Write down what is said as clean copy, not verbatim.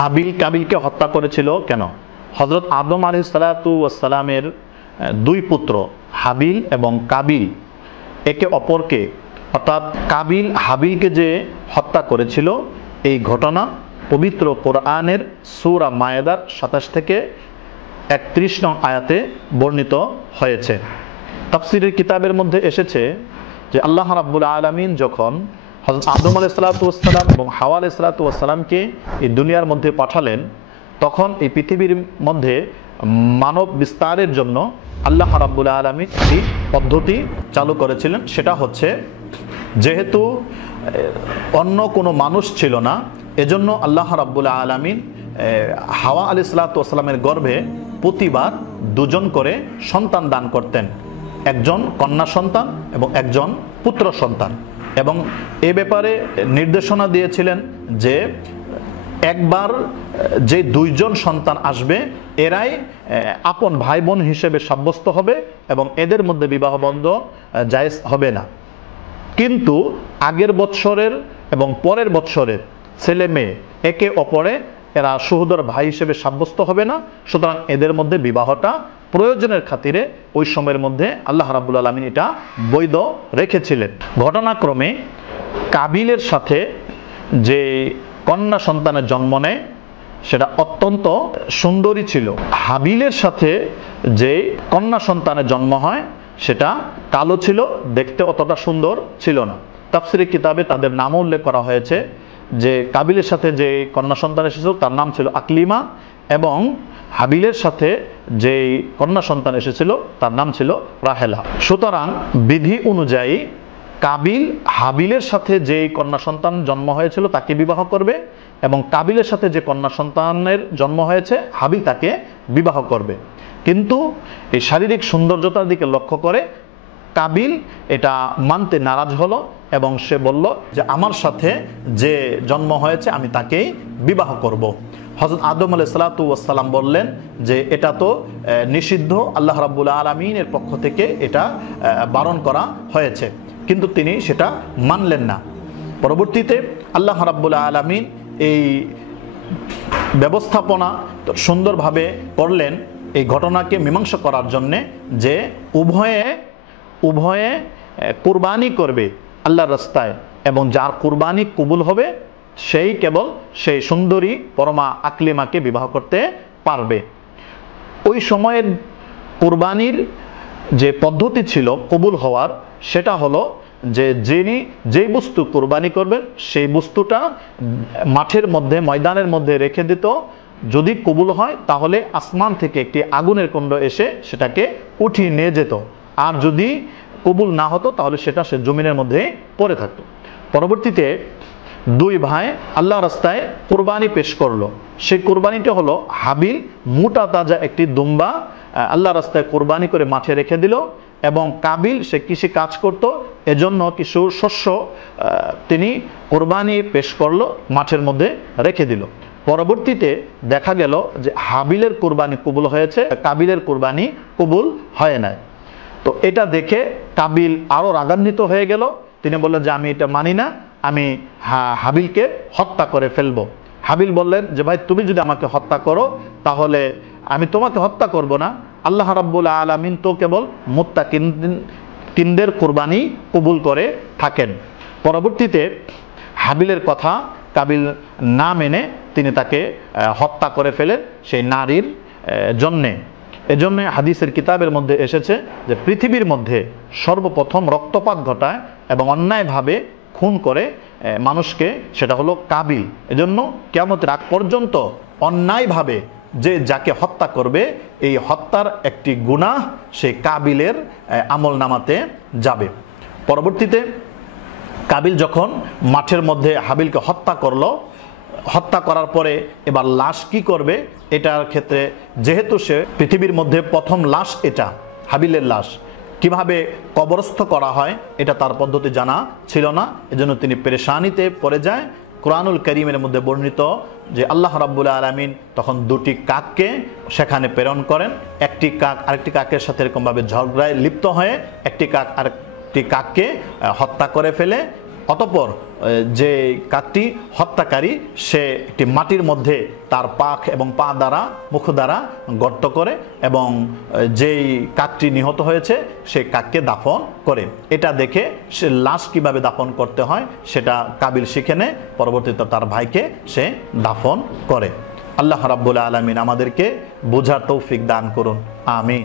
হাবিল কাবিলকে হত্যা করেছিল কেন? হযরত আদম আলাইহিসসালামের দুই পুত্র হাবিল এবং কাবিল একে অপরকে, অর্থাৎ কাবিল হাবিলকে যে হত্যা করেছিল, এই ঘটনা পবিত্র কোরআনের সূরা মায়েদার ২৭ থেকে ৩১ নং আয়াতে বর্ণিত হয়েছে। তাফসীরের কিতাবের মধ্যে এসেছে যে আল্লাহ রাব্বুল আলামিন যখন হযরত আদম আলাইহিসসালাম এবং হাওয়া আলাইহিসসালামকে এই দুনিয়ার মধ্যে পাঠালেন, তখন এই পৃথিবীর মধ্যে মানব বিস্তারের জন্য আল্লাহ রাব্বুল আলামিন একটি পদ্ধতি চালু করেছিলেন। সেটা হচ্ছে, যেহেতু অন্য কোনো মানুষ ছিল না, এজন্য আল্লাহ রাব্বুল আলামিন হাওয়া আলাইহিসসালামের গর্ভে প্রতিবার দুজন করে সন্তান দান করতেন, একজন কন্যা সন্তান এবং একজন পুত্র সন্তান। এবং এ ব্যাপারে নির্দেশনা দিয়েছিলেন যে একবার যে দুইজন সন্তান আসবে এরাই আপন ভাই বোন হিসেবে সাব্যস্ত হবে এবং এদের মধ্যে বিবাহ বন্ধন জায়েজ হবে না। কিন্তু আগের বৎসরের এবং পরের বৎসরের ছেলে মেয়ে একে অপরে এরা সহোদর ভাই হিসেবে সাব্যস্ত হবে না, সুতরাং এদের মধ্যে বিবাহটা প্রয়োজনের খাতিরে ওই সময়ের মধ্যে আল্লাহ রাব্বুল আলামিন এটা বৈধ রেখেছিলেন। ঘটনাক্রমে কাবিলের সাথে যে কন্যা সন্তানের জন্ম নেয় সেটা অত্যন্ত সুন্দরী ছিল। হাবিলের সাথে যে কন্যা সন্তানের জন্ম হয় সেটা কালো ছিল, দেখতে অতটা সুন্দর ছিল না। তাফসীরের কিতাবে তাদের নামও উল্লেখ করা হয়েছে যে কাবিলের সাথে যে কন্যা সন্তান এসেছিল তার নাম ছিল আকলিমা এবং হাবিলের সাথে যে কন্যা সন্তান এসেছিল তার নাম ছিল রাহেলা। সুতরাং বিধি অনুযায়ী কাবিল হাবিলের সাথে যে কন্যা সন্তান জন্ম হয়েছিল তাকে বিবাহ করবে এবং কাবিলের সাথে যে কন্যা সন্তানের জন্ম হয়েছে হাবিল তাকে বিবাহ করবে। কিন্তু এই শারীরিক সৌন্দর্যতার দিকে লক্ষ্য করে কাবিল এটা মানতে নারাজ হলো এবং সে বলল যে আমার সাথে যে জন্ম হয়েছে আমি তাকেই বিবাহ করব। হযরত আদম আলাইহিসসালাম বললেন যে এটা তো নিষিদ্ধ, আল্লাহ রাব্বুল আলামিনের পক্ষ থেকে এটা বারণ করা হয়েছে, কিন্তু তিনি সেটা মানলেন না। পরবর্তীতে আল্লাহ রাব্বুল আলামিন এই ব্যবস্থাপনা সুন্দরভাবে করলেন এই ঘটনাকে মীমাংসা করার জন্যে যে উভয়ে কুরবানি করবে আল্লাহর রাস্তায় এবং যার কুরবানি কবুল হবে সেই কেবল সেই সুন্দরী পরমা আকলিমাকে বিবাহ করতে পারবে। ওই সময়ের কুরবানির যে পদ্ধতি ছিল কবুল হওয়ার, সেটা হলো যে যিনি যেই বস্তু কুরবানি করবেন সেই বস্তুটা মাঠের মধ্যে ময়দানের মধ্যে রেখে দিত। যদি কবুল হয় তাহলে আসমান থেকে একটি আগুনের কুণ্ড এসে সেটাকে উঠিয়ে নিয়ে যেত, আর যদি কবুল না হতো তাহলে সেটা সে জমিনের মধ্যে পড়ে থাকতো। পরবর্তীতে দুই ভাই আল্লাহ রাস্তায় কুরবানি পেশ করলো। সেই কুরবানিটা হলো হাবিল মোটা তাজা একটি দুম্বা আল্লাহ রাস্তায় কুরবানি করে মাঠে রেখে দিল এবং কাবিল সে কৃষি কাজ করত, এজন্য কিছু শস্য তিনি কুরবানি পেশ করলো, মাঠের মধ্যে রেখে দিল। পরবর্তীতে দেখা গেল যে হাবিলের কুরবানি কবুল হয়েছে, কাবিলের কুরবানি কবুল হয় নাই। তো এটা দেখে কাবিল আরও রাগান্বিত হয়ে গেল। তিনি বললেন যে আমি এটা মানি না, আমি হাবিলকে হত্যা করে ফেলবো। হাবিল বললেন যে ভাই তুমি যদি আমাকে হত্যা করো তাহলে আমি তোমাকে হত্যা করব না, আল্লাহ রাব্বুল আলামিন তো কেবল মুত্তাকিনদের কুরবানি কবুল করে থাকেন। পরবর্তীতে হাবিলের কথা কাবিল না মেনে তিনি তাকে হত্যা করে ফেলেন সেই নারীর জন্যে। এজন্য হাদিসের কিতাবের মধ্যে এসেছে যে পৃথিবীর মধ্যে সর্বপ্রথম রক্তপাত ঘটায় এবং অন্যায়ভাবে খুন করে মানুষকে সেটা হলো কাবিল। এজন্য কিয়ামতের আগ পর্যন্ত অন্যায়ভাবে যে যাকে হত্যা করবে এই হত্যার একটি গুনাহ সেই কাবিলের আমল নামাতে যাবে। পরবর্তীতে কাবিল যখন মাঠের মধ্যে হাবিলকে হত্যা করলো, হত্যা করার পরে এবার লাশ কি করবে, এটার ক্ষেত্রে যেহেতু সে পৃথিবীর মধ্যে প্রথম লাশ, এটা হাবিলের লাশ, কিভাবে কবরস্থ করা হয় এটা তার পদ্ধতি জানা ছিল না, এজন্য তিনি পেরেশানিতে পড়ে যায়। কোরআনুল কারীমের মধ্যে বর্ণিত যে আল্লাহ রাব্বুল আলামিন তখন দুটি কাককে সেখানে প্রেরণ করেন। একটি কাক আরেকটি কাকের সাথে এরকমভাবে ঝগড়ায় লিপ্ত হয়ে একটি কাক আরেকটি কাককে হত্যা করে ফেলে। অতঃপর যে কাকটি হত্যাকারী সে একটি মাটির মধ্যে তার পাখ এবং পা দ্বারা মুখ দ্বারা গর্ত করে এবং যেই কাকটি নিহত হয়েছে সে কাককে দাফন করে। এটা দেখে সে লাশ কিভাবে দাফন করতে হয় সেটা কাবিল শিখে নেয়, পরবর্তীতে তার ভাইকে সে দাফন করে। আল্লাহ রাব্বুল আলামিন আমাদেরকে বোঝার তৌফিক দান করুন, আমিন।